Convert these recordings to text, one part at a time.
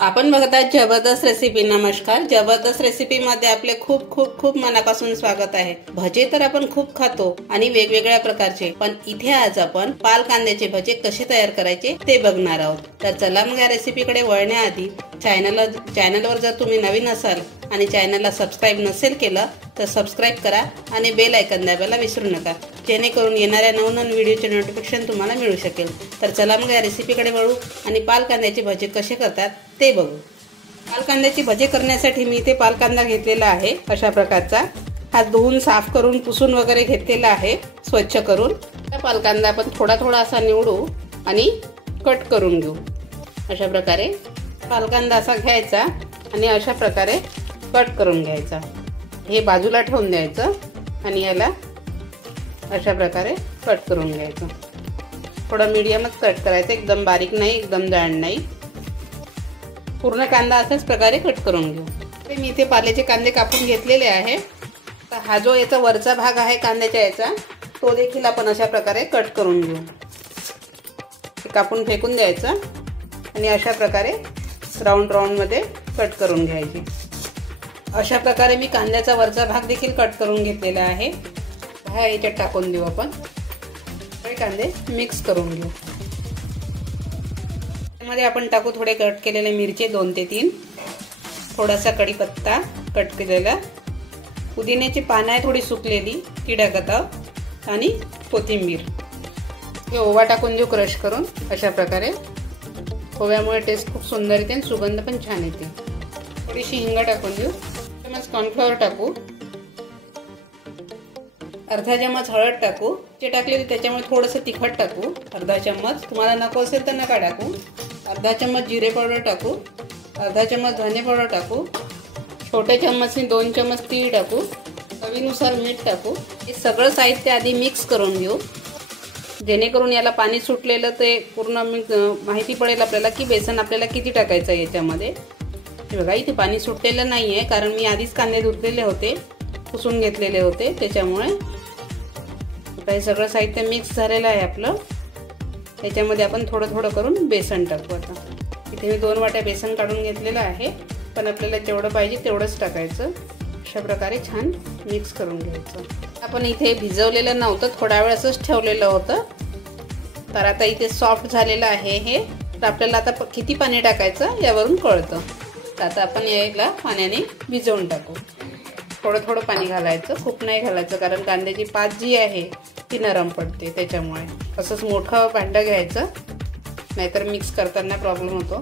आपण बघत आहात जबरदस्त रेसिपी। नमस्कार। जबरदस्त रेसिपी मध्ये आपले खूप खूप खूप मनापासून स्वागत आहे। भजे तर आपण खूप खातो आणि वेगवेगळ्या प्रकारचे, पण इथे आज आपण पाल कांद्याचे भजे कसे तयार करायचे ते बघणार आहोत। तर चला मग या रेसिपीकडे वळण्याआधी चॅनलवर जर तुम्ही नवीन असाल आणि चॅनलला सबस्क्राइब नसेल केलं तर सबस्क्राइब करा आणि बेल आयकॉन दाबायला विसरू नका, जेणेकरून येणाऱ्या नवनवीन व्हिडिओचे नोटिफिकेशन तुम्हाला मिळू शकेल। तर चला मग या रेसिपीकडे वळू आणि पाल कांद्याचे भजे कसे करतात ते बघू। पाल कांद्याची भजे करण्यासाठी मी इथे पाल कांदा घेतलेला आहे अशा प्रकारचा। हा धुवून साफ करून पुसून वगैरे घेतलेला आहे स्वच्छ करून। हा पाल कांदा आपण थोडा थोडा असा निवडू आणि कट करून घेऊ। अशा प्रकारे पाल कांदा असा घ्यायचा आणि अशा प्रकारे कट करून घ्यायचा। हे बाजूला ठेवून द्यायचं आणि याला अशा प्रकारे कट करून घ्यायचं। थोडं मीडियमच कट करायचं, एकदम बारीक नाही, एकदम जाड नाही। पूर्ण कांदा अशाच प्रकारे कट करून घेऊ। मी इथे पाल्याचे कांदे कापून घेतलेले आहे। तर हा जो याचा वरचा भाग आहे कांद्याच्या याचा, तो देखील आपण अशा प्रकारे कट करून घेऊ। कापून फेकून द्यायचं आणि अशा प्रकारे राऊंड मध्ये कट करून घ्यायची। अशा प्रकारे मी कांद्याचा वरचा भाग देखील कट करून घेतलेला आहे। हा याच्यात टाकून देऊ आपण। हे कांदे मिक्स करून घेऊ। त्यामध्ये आपण टाकू थोडे कट केलेले मिरची 2 ते 3, थोडासा कढीपत्ता कट केलेला, पुदिन्याची पानं आहे थोडी सुकलेली ती टाकत आहोत आणि कोथिंबीर। हे ओवा टाकून देऊ क्रश करून अशा प्रकारे। ओव्यामुळे टेस्ट खूप सुंदर येते आणि सुगंध पण छान येते। थोडीशी हिंग टाकून देऊ। चमच कॉर्नफ्लॉवर टाकू, अर्धा चमच हळद टाकू। जे टाकलेली त्याच्यामुळे थोडंसं तिखट टाकू, अर्धा चमच। तुम्हाला नको असेल तर नका टाकू। अर्धा चमच जिरे पावडर टाकू, अर्धा चमच धने पावडर टाकू, छोट्या चम्मचने 2 चमच तीळ टाकू, चवीनुसार मीठ टाकू। हे सगळं साहित्य आधी मिक्स करून घेऊ, जेणेकरून याला पाणी सुटलेलं ते पूर्ण माहिती पडेल आपल्याला की बेसन आपल्याला किती टाकायचं आहे याच्यामध्ये। हे बघा इथे पाणी सुटलेलं नाही आहे, कारण मी आधीच कांदे धुतलेले होते, पुसून घेतलेले होते त्याच्यामुळे। आता हे सगळं साहित्य मिक्स झालेलं आहे आपलं। त्याच्यामध्ये आपण थोडं थोडं करून बेसन टाकू। आता इथे मी 2 वाट्या बेसन काढून घेतलेलं आहे, पण आपल्याला जेवढं पाहिजे तेवढंच टाकायचं। अशा प्रकारे छान मिक्स करून घ्यायचं। आपण इथे भिजवलेलं नव्हतं, थोडा वेळ असंच ठेवलेलं होतं। तर आता इथे सॉफ्ट झालेलं आहे हे। तर आपल्याला आता किती पाणी टाकायचं यावरून कळतं। तर आता आपण याला पाण्याने भिजवून टाकू। थोडं थोडं पाणी घालायचं, खूप नाही घालायचं, कारण कांद्याची पात जी आहे ती नरम पडते त्याच्यामुळे। असंच मोठं भांडं घ्यायचं, नाहीतर मिक्स करताना प्रॉब्लेम होतो।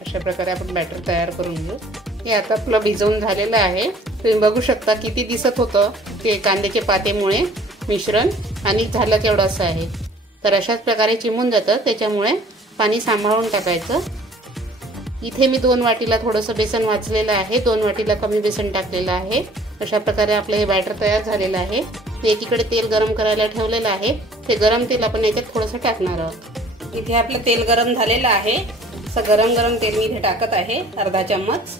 अशा प्रकारे आपण बॅटर तयार करून घेऊ। हे आता आपलं भिजवून झालेलं आहे। तुम्ही बघू शकता किती दिसत होतं ते कांद्याच्या पातेमुळे मिश्रण, आणि झालं केवढं असं आहे। तर अशाच प्रकारे चिमून जातं, त्याच्यामुळे पाणी सांभाळून टाकायचं। इथे मी 2 वाटीला थोडंसं बेसन वाचलेलं आहे, 2 वाटीला कमी बेसन टाकलेलं आहे। अशा प्रकारे आपलं हे बॅटर तयार झालेलं आहे। एकीकडे तेल गरम करायला ठेवलेलं आहे, ते गरम तेल आपण याच्यात थोडंसं टाकणार आहोत। इथे आपलं तेल गरम झालेलं आहे। असं गरम तेल मी इथे टाकत आहे, अर्धा चम्मच,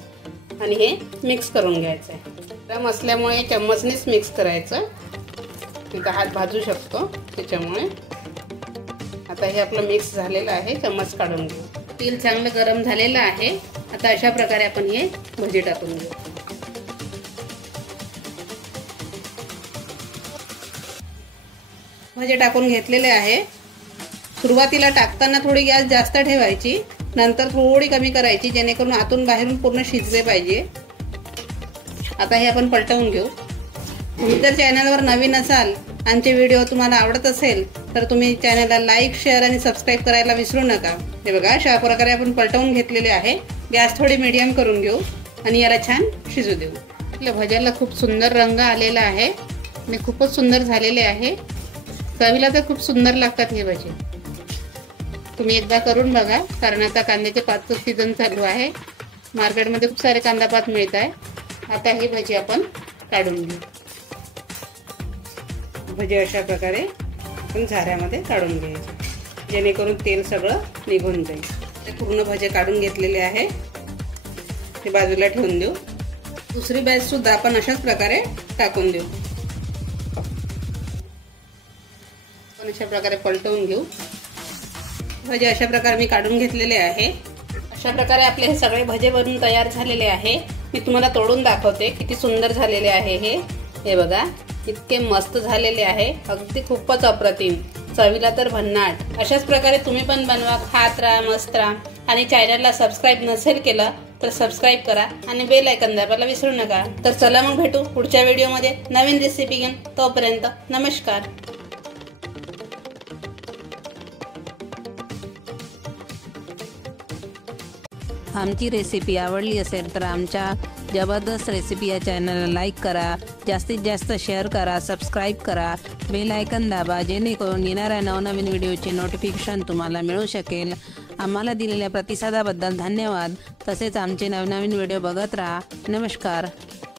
आणि हे मिक्स करून घ्यायचं आहे। गरम असल्यामुळे चम्मचनेच मिक्स करायचं, तिथं हात भाजू शकतो त्याच्यामुळे। आता हे आपलं मिक्स झालेलं आहे, चम्मच काढून घेऊ। तेल चांगलं गरम झालेलं आहे। आता अशा प्रकारे आपण हे भजी टाकून घेऊ। भजी टाकून घेतलेले आहे। सुरुवातीला टाकताना थोडी गॅस जास्त ठेवायची, नंतर थोडी कमी करायची, जेणेकरून आतून बाहेरून पूर्ण शिजले पाहिजे। आता हे आपण पलटवून घेऊ। तुम्ही जर चॅनलवर नवीन असाल, आमचे व्हिडिओ तुम्हाला आवडत असेल तर तुम्ही चॅनलला लाईक, शेअर आणि सबस्क्राइब करायला विसरू नका। हे बघा अशा प्रकारे आपण पलटवून घेतलेले आहे। गॅस थोडी मीडियम करून घेऊ आणि याला छान शिजू देऊ। आपल्या भज्याला खूप सुंदर रंग आलेला आहे आणि खूपच सुंदर झालेले आहे। चवीला तर खूप सुंदर लागतात हे भजे। तुम्ही एकदा करून बघा, कारण आता कांद्याचे पातचं सीझन चालू आहे। मार्केटमध्ये खूप सारे कांदा पात मिळत आहे। आता हे भजी आपण काढून घेऊ। भजे अशा प्रकारे आपण झाऱ्यामध्ये काढून घ्यायचे, जेणेकरून तेल सगळं निघून जाईल। ते पूर्ण भजे काढून घेतलेले आहे, ते बाजूला ठेवून देऊ। दुसरी बॅच सुद्धा आपण अशाच प्रकारे टाकून देऊ। आपण अशा प्रकारे पलटवून घेऊ। भजे अशा प्रकारे मी काढून घेतलेले आहे। अशा प्रकारे आपले हे सगळे भजे बनून तयार झालेले आहे। मी तुम्हाला तोडून दाखवते किती सुंदर झालेले आहे हे बघा, इतके मस्त झालेले आहे, अगदी खूपच अप्रतिम, चवीला तर भन्नाट। अशाच प्रकारे तुम्ही पण बनवा, खात राहा, मस्त राहा। आणि चॅनलला सबस्क्राईब नसेल केलं तर सबस्क्राईब करा आणि बेल आयकॉन दाबायला विसरू नका। तर चला मग भेटू पुढच्या व्हिडिओमध्ये नवीन रेसिपी घेऊन, तोपर्यंत नमस्कार। आमची रेसिपी आवडली असेल तर आमच्या जबरदस्त रेसिपी या चॅनलला लाईक करा, जास्तीत जास्त शेअर करा, सबस्क्राईब करा, बेल आयकॉन दाबा, जेणेकरून येणाऱ्या नवनवीन व्हिडिओचे नोटिफिकेशन तुम्हाला मिळू शकेल। आम्हाला दिलेल्या प्रतिसादाबद्दल धन्यवाद। तसेच आमचे नवनवीन व्हिडिओ बघत राहा। नमस्कार।